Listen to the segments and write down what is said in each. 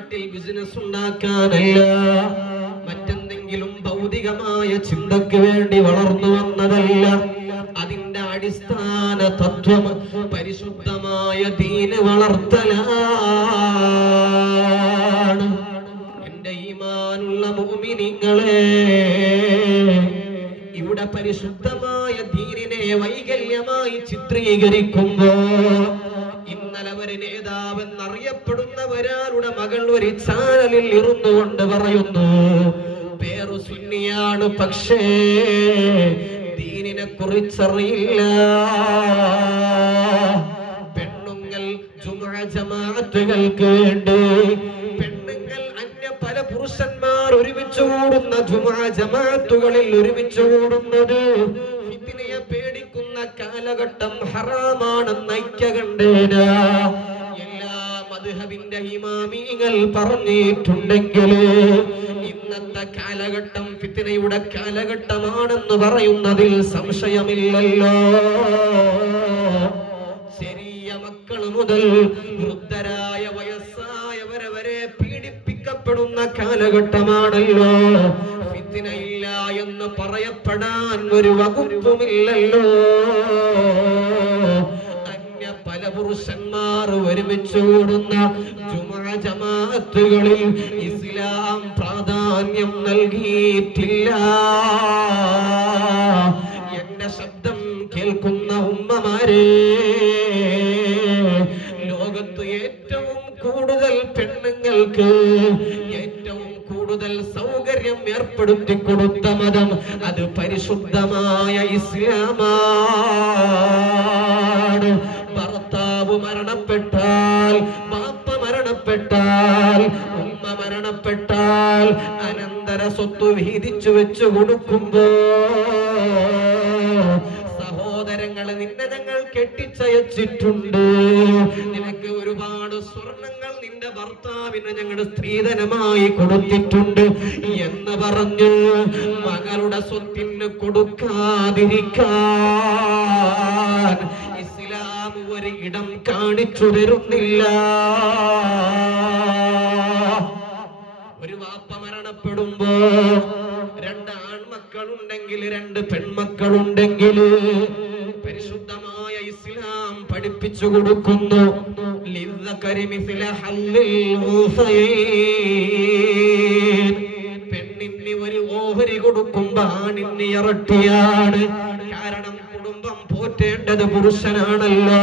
നാട്ടിൽ ബിസിനസ് ഉണ്ടാക്കാനല്ല, മറ്റെന്തെങ്കിലും ഭൗതികമായ ചിന്തക്ക് വേണ്ടി വളർന്നു വന്നതല്ല. അതിന്റെ അടിസ്ഥാന തത്വം പരിശുദ്ധമായ ദീന് വളർത്തലാണ്. എന്റെ ഈമാനുള്ള മുഅ്മിനീങ്ങളെ, ഇവിടെ പരിശുദ്ധമായ ദീനിനെ വൈകല്യമായി ചിത്രീകരിക്കുമ്പോ, ഇന്നലെ ഒരു നേതാവെന്നറിയപ്പെടുന്നവരാളുടെ മകൾ ഒരു ചാനലിൽ ഇരുന്നുകൊണ്ട് പറയുന്നു, പേരു സുന്നിയാണ്, പക്ഷേ ദീനിനെ കുറിച്ചറിയില്ല. പെണ്ണുങ്ങൾ ജുമുഅ ജമാഅത്തുകൾക്ക് വേണ്ടി, പെണ്ണുങ്ങൾ അന്യ പല പുരുഷന്മാർ ഒരുമിച്ച് കൂടുന്ന ജുമുഅ ജമാഅത്തുകളിൽ ഒരുമിച്ച് കൂടുന്നത് ഫിത്നയെ പേടിക്കുന്ന കാലഘട്ടം ഹറാമാണെന്ന് ഐക്യകണ്ഠേന എല്ലാ മദ്ഹബിന്റെ ഇമാമികൾ പറഞ്ഞിട്ടുണ്ടെങ്കിൽ, ഇന്നത്തെ കാലഘട്ടം ഫിത്നയുടെ കാലഘട്ടമാണെന്ന് പറയുന്നതിൽ സംശയമില്ലല്ലോ. ചെറിയ മക്കൾ മുതൽ വൃദ്ധരായ വയസ്സായവരെ വരെ പീഡിപ്പിക്കപ്പെടുന്ന കാലഘട്ടമാണല്ലോ. ഫിത്നയില്ല എന്ന് പറയപ്പെടാൻ ഒരു വകുപ്പുമില്ലല്ലോ. അന്യ പല പുരുഷന്മാർ ഒരുമിച്ച് കൂടുന്ന ജുമുഅ ജമാഅത്തുകളിൽ ഇസ്ലാം പ്രാധാന്യം നൽകിയിട്ടില്ല. എന്റെ ശബ്ദം കേൾക്കുന്ന ഉമ്മമാരെ, ലോകത്ത് ഏറ്റവും കൂടുതൽ പെണ്ണുങ്ങൾക്ക് ഏറ്റവും കൂടുതൽ സൗകര്യം ഏർപ്പെടുത്തി കൊടുത്ത മതം അത് പരിശുദ്ധമായ ഇസ്ലാമാണ്. ഭർത്താവ് മരണപ്പെട്ടാൽ, ബാപ്പ മരണപ്പെട്ടാൽ, ഉമ്മ മരണപ്പെട്ടാൽ അനന്തര സ്വത്ത് വീതിച്ചു വെച്ചു കൊടുക്കുമ്പോ, സഹോദരങ്ങളെ നിന്നെ ഞങ്ങൾ കെട്ടിച്ചയച്ചിട്ടുണ്ട്, നിനക്ക് ഒരുപാട് സ്വർണങ്ങൾ നിന്റെ ഭർത്താവിന് ഞങ്ങളുടെ സ്ത്രീധനമായി കൊടുത്തിട്ടുണ്ട് എന്ന് പറഞ്ഞ് മകളുടെ സ്വത്തിന് കൊടുക്കാതിരിക്കാൻ ഇസ്ലാം ഒരു ഇടം കാണിച്ചു തരുന്നില്ല. ഒരു വാപ്പ മരണപ്പെടുമ്പോ രണ്ട് ആൺമക്കളുണ്ടെങ്കിൽ, രണ്ട് പെൺമക്കളുണ്ടെങ്കിൽ പരിശുദ്ധമായ ഇസ്ലാം പഠിപ്പിച്ചു കൊടുക്കുന്നു, പെണ്ണിന് ഒരു ഓഹരി കൊടുക്കുമ്പോ ആണിന് ഇരട്ടിയാണ്. കാരണം കുടുംബം പോറ്റേണ്ടത് പുരുഷനാണല്ലോ,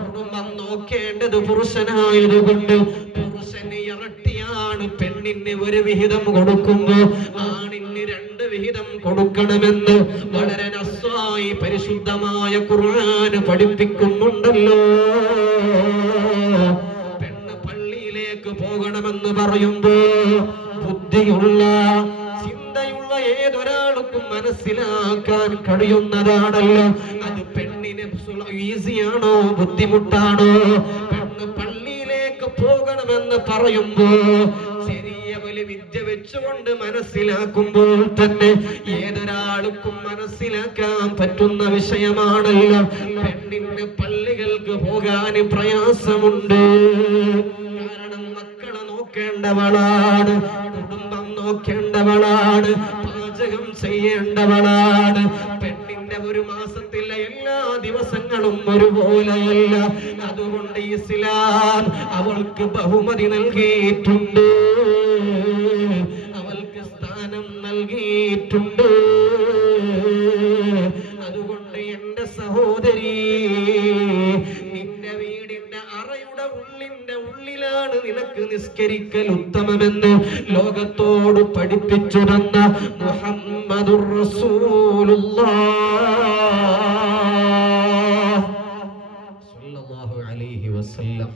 കുടുംബം നോക്കേണ്ടത് പുരുഷനായതുകൊണ്ട് പുരുഷന് ഇരട്ടിയാണ്. പെണ്ണിന് ഒരു വിഹിതം കൊടുക്കുമ്പോ ആണിന് രണ്ട് വിഹിതം കൊടുക്കണമെന്ന് വളരെ നസ്സായി പരിശുദ്ധമായ ഖുർആൻ പഠിപ്പിക്കുന്നുണ്ടല്ലോ. പെണ്ണ് പള്ളിയിലേക്ക് പോകണമെന്ന് പറയുമ്പോ ബുദ്ധിയുള്ള ചിന്തയുള്ള ഏതൊരാൾക്കും മനസ്സിലാക്കാൻ കഴിയുന്നതാണല്ലോ. അത് പെണ്ണിന് ഈസിയാണോ ബുദ്ധിമുട്ടാണോ? പെണ്ണ് പള്ളിയിലേക്ക് പോകണമെന്ന് പറയുമ്പോ ചെറിയ വലിയ വിദ്യ വെച്ചുകൊണ്ട് മനസ്സിലാക്കുമ്പോൾ തന്നെ ഏതൊരാൾക്കും മനസ്സിലാക്കാൻ പറ്റുന്ന വിഷയമാണല്ലോ. പെണ്ണിന് പള്ളികൾക്ക് പോകാൻ പ്രയാസമുണ്ട്. കാരണം മക്കളെ നോക്കേണ്ടവളാണ്, കുടുംബം നോക്കേണ്ടവളാണ്, പാചകം ചെയ്യേണ്ടവളാണ്. പെണ്ണിന്റെ ഒരു മാസത്തിലെ എല്ലാ ദിവസങ്ങളും ഒരുപോലെയല്ല. അതുകൊണ്ട് ഇസ്ലാം അവൾക്ക് ബഹുമതി നൽകിയിട്ടുണ്ട്, അവൾക്ക് സ്ഥാനം നൽകിയിട്ടുണ്ട്. അതുകൊണ്ട് എന്റെ സഹോദരി, നിന്റെ വീടിന്റെ അറയുടെ ഉള്ളിലാണ് നിനക്ക് നിസ്കരിക്കൽ ഉത്തമമെന്ന് ലോകത്തോട് പഠിപ്പിച്ചു തന്ന മുഹമ്മദുർ റസൂലുള്ളാഹ് സ്വല്ലല്ലാഹു അലൈഹി വസല്ലം.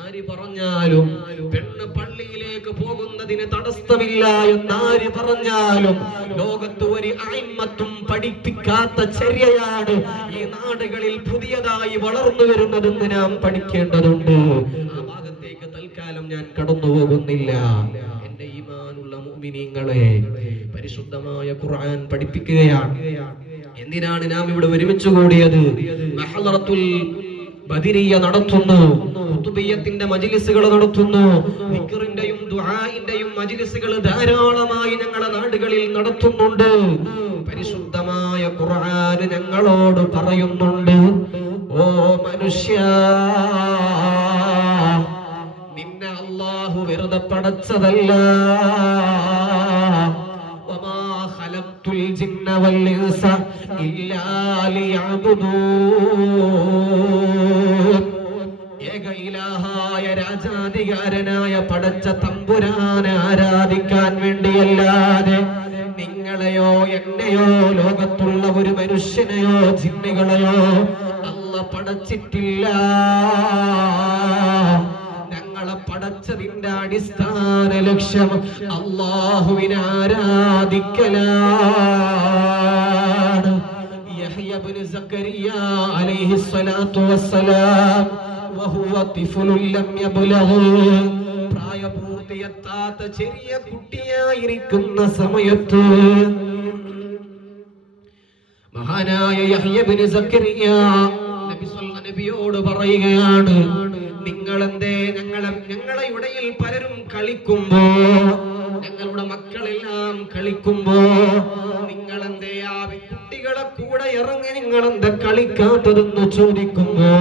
ആര് പറഞ്ഞാലും പെണ്ണ് പള്ളിയിലേക്ക് പോകുന്നതിന് തടസ്സമില്ല എന്നാര് പറഞ്ഞാലും ലോകത്ത് ഒരു അയിമ്മത്തും പഠിപ്പിക്കാത്ത ചര്യയാണ് ഈ നാടുകളിൽ പുതിയതായി വളർന്നു വരുന്നതെന്ന് നാം പഠിക്കേണ്ടതുണ്ട്. ആ ഭാഗത്തേക്ക് തൽക്കാലം ഞാൻ കടന്നു പോകുന്നില്ല. എന്റെ ഈമാനുള്ള മുഅ്മിനീങ്ങളെ, പരിശുദ്ധമായ ഖുർആൻ പഠിപ്പിക്കുകയാണ്. എന്തിനാണ് നാം ഇവിടെ ഒരുമിച്ച് കൂടിയത്? ബദരിയ നടത്തുന്നു, ഖുതുബിയ്യത്തിന്റെ മജ്ലിസുകൾ നടത്തുന്നു, ദിക്റിന്റെയും ദുആഇന്റെയും മജ്ലിസുകൾ ധാരാളമായി ഞങ്ങളുടെ നാടുകളിൽ നടത്തുന്നുണ്ട്. പരിശുദ്ധമായ ഖുർആൻ ഞങ്ങളോട് പറയുന്നുണ്ട്, ഓ മനുഷ്യ, നിന്നെ അല്ലാഹു വെറുതെ പടച്ചതല്ല. വമാ ഖലഖ്തുൽ ജിന്ന വൽ ഇൻസ ഇല്ലാ ലിയഅ്ബുദൂൻ. ഏക ഇലാഹായ രാജാധികാരനായ പടച്ച തമ്പുരാനെ ആരാധിക്കാൻ വേണ്ടിയല്ലാതെ നിങ്ങളെയോ എന്നെയോ ലോകത്തുള്ള ഒരു മനുഷ്യനെയോ ജിന്നുകളെയോ അല്ല പടച്ചിട്ടില്ല. ഞങ്ങളെ പടച്ചതിന്റെ അടിസ്ഥാന ലക്ഷ്യം അല്ലാഹുവിനെ ആരാധിക്കലാണ്. യഹ്യ ഇബ്നു സക്കരിയ അലൈഹിസ്സലാത്തു വസ്സലാം വഹുവ തിഫ്ലുൻ ലം യബ്ലഗ്, പ്രായപൂർത്തിയെത്താത്ത ചെറിയ കുട്ടിയായിരിക്കുന്ന സമയത്ത് മഹാനായ യഹ്യ ഇബ്നു സക്കരിയ നബിയോട് പറയുകയാണ്, നിങ്ങളെന്തേ ഞങ്ങളെ ഇടയിൽ പലരും കളിക്കുമ്പോ, ഞങ്ങളുടെ മക്കളെല്ലാം കളിക്കുമ്പോ നിങ്ങളെന്തേ ആ കുട്ടികളെ കൂടെ ഇറങ്ങി നിങ്ങളെന്താ കളിക്കാത്തതെന്ന് ചോദിക്കുമ്പോ,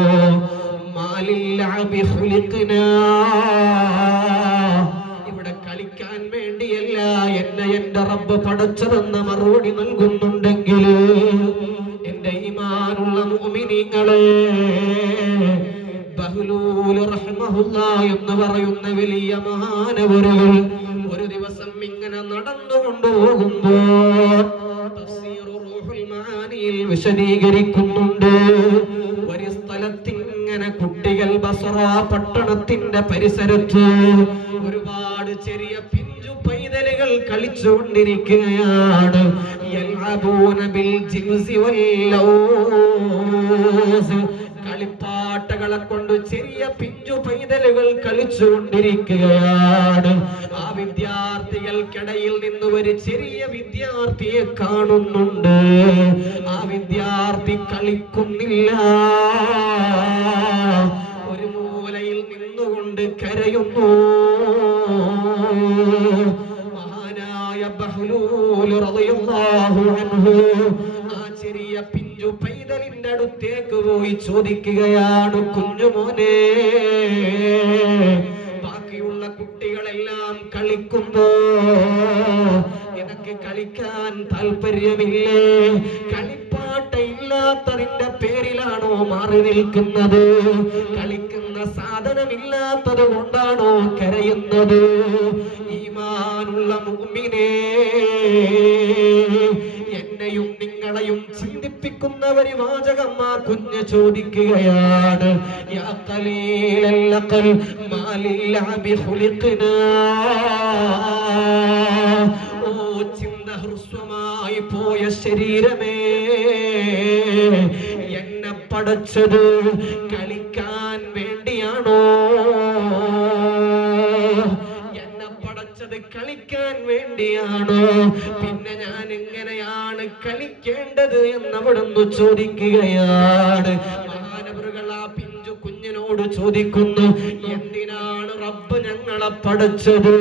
ഇവിടെ കളിക്കാൻ വേണ്ടിയല്ല എന്നെ എന്റെ റബ്ബ് പടച്ചതെന്ന മറുപടി നൽകുന്നുണ്ടെങ്കിൽ എന്റെ ഈമാനുള്ള മുഅ്മിനീങ്ങളെ, ബഹ്ലൂൽ റഹ്മഹുല്ലാഹ് എന്ന് പറയുന്ന വലിയ മഹാനവരുകൾ ഒരു ദിവസം ഇങ്ങനെ നടന്നുകൊണ്ടു പോകുമ്പോ തഫ്സീർ റൂഹുൽ മആനിയിൽ വിശദീകരിക്കുന്നുണ്ട്, ഒരു സ്ഥലത്തിങ്ങനെ കുട്ടികൾ ബസറ പട്ടണത്തിന്റെ പരിസരത്ത് ഒരുപാട് ചെറിയ പിഞ്ചു പൈതലുകൾ കളിച്ചുകൊണ്ടിരിക്കുകയാണ്. യൽഅബൂന ബിൽ ജിൻസി വൽ ലൗസ്, കളിപ്പാട്ടകളെ കൊണ്ട് ചെറിയ പിഞ്ചു പൈതലുകൾ കളിച്ചുകൊണ്ടിരിക്കുകയാണ്. ആ വിദ്യാർത്ഥികൾക്കിടയിൽ നിന്ന് ഒരു ചെറിയ വിദ്യാർത്ഥിയെ കാണുന്നുണ്ട്. ആ വിദ്യാർത്ഥി കളിക്കുന്നില്ല, ഒരു മൂലയിൽ നിന്നുകൊണ്ട് കരയുന്നു. മഹാനായ ബഹ്ലൂൽ റളിയല്ലാഹു അൻഹു ആ ചെറിയ പിഞ്ചു പൈതലിന്റെ അടുത്തേക്ക് പോയി ചോദിക്കുകയാണ്, കുഞ്ഞുമോനെ, ബാക്കിയുള്ള കുട്ടികളെല്ലാം കളിക്കുമ്പോ നിനക്ക് കളിക്കാൻ താല്പര്യമില്ലേ? കളിപ്പാട്ട ഇല്ലാത്തതിന്റെ പേരിലാണോ മാറി നിൽക്കുന്നത്? കളിക്കുന്ന സാധനമില്ലാത്തത് കൊണ്ടാണോ കരയുന്നത്? ഈമാനുള്ള മുഅ്മിനേ, എന്നെയും നിങ്ങളെയും ചിന്തിപ്പിക്കുന്ന ഒരു വാചകം ആ കുഞ്ഞ് ചോദിക്കുകയാണ്, യാ ഖലീലൽ അഖൽ മാലിൽ അബി ഖുലിഖ്നാ. ഓ ചിന്ത ഹ്രസ്വമായി പോയ ശരീരമേ, എന്നെ പടച്ചത് കളിക്കാൻ വേണ്ടിയാണോ? കളിക്കാൻ വേണ്ടിയാണോ? പിന്നെ ഞാൻ എങ്ങനെയാണ് കളിക്കേണ്ടത് എന്നവിടുന്ന് ചോദിക്കുകയാണ്. മഹാനവറുകൾ ആ പിഞ്ചു കുഞ്ഞിനോട് ചോദിക്കുന്നു, എന്തിനാണ് റബ്ബ് ഞങ്ങളെ പടച്ചത്?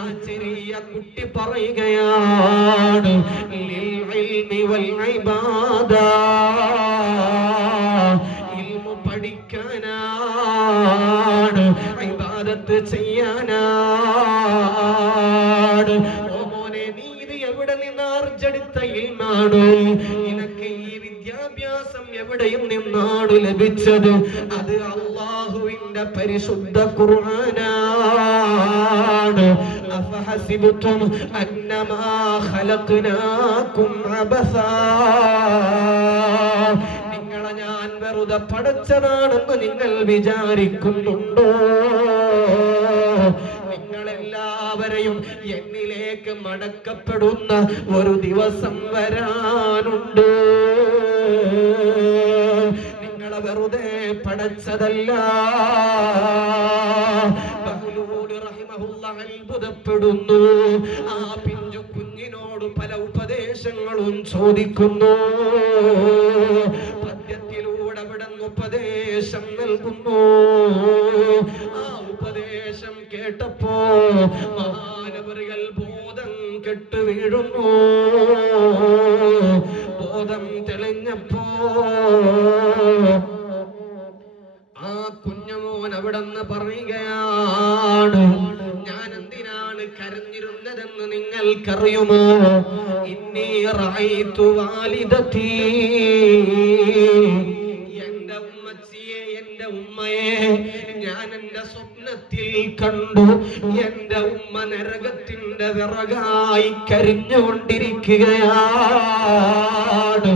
ആ ചെറിയ കുട്ടി പറയുകയാണ്, ലിൽ ഇൽമി വൽ ഇബാദ, ഇൽമു പഠിക്കാനാണ്, ഇബാദത്ത് ചെയ്യാനാണ്. ഓ മോനെ, നീ ഇത് എവിടെ നിന്ന് ആർജെടുത്ത ഇൽമാണ്? നിനക്ക് ഈ വിദ്യാഭ്യാസം എവിടെയും നിന്നാണ് ലഭിച്ചത്? അത് അല്ലാഹുവിന്റെ പരിശുദ്ധ ഖുർആനാണ്. അഫഹസിബ്തും അന്നമാ ഖലഖ്നാകും അബസാ, നിങ്ങളെ ഞാൻ വെറുതെ പടച്ചതാണെന്ന് നിങ്ങൾ വിചാരിക്കുന്നുണ്ടോ? നിങ്ങളെല്ലാവരെയും എന്നിലേക്ക് മടക്കപ്പെടുന്ന ഒരു ദിവസം വരാനുണ്ട്. നിങ്ങളെ വെറുതെ പടച്ചതല്ല. ബഹ്ലൂൽ റഹിമഹുല്ലാഹ് അത്ഭുതപ്പെടുന്നു. ആ പിഞ്ചു കുഞ്ഞിനോട് പല ഉപദേശങ്ങളും ചോദിക്കുന്നു. പദ്യത്തിലൂടെ അവിടെ ഉപദേശം ആ ഉപദേശം കേട്ടപ്പോ മഹാനവറുകൾ ബോധം കെട്ടു വീഴുന്നു. ബോധം തെളിഞ്ഞപ്പോ ആ കുഞ്ഞുമോൻ അവിടെന്ന് പറയുകയാണ്, ഞാൻ എന്തിനാണ് കരഞ്ഞിരുന്നതെന്ന് നിങ്ങൾക്കറിയുമോ? ഇന്നി റഅയ്തു വാലിദതി, എന്റെ ഉമ്മച്ചിയെ, എന്റെ ഉമ്മയെ ഞാൻ എന്റെ സ്വപ്നത്തിൽ കണ്ടു. എന്റെ ഉമ്മ നരകത്തിന്റെ വിറകായി കരിഞ്ഞുകൊണ്ടിരിക്കുകയാണ്.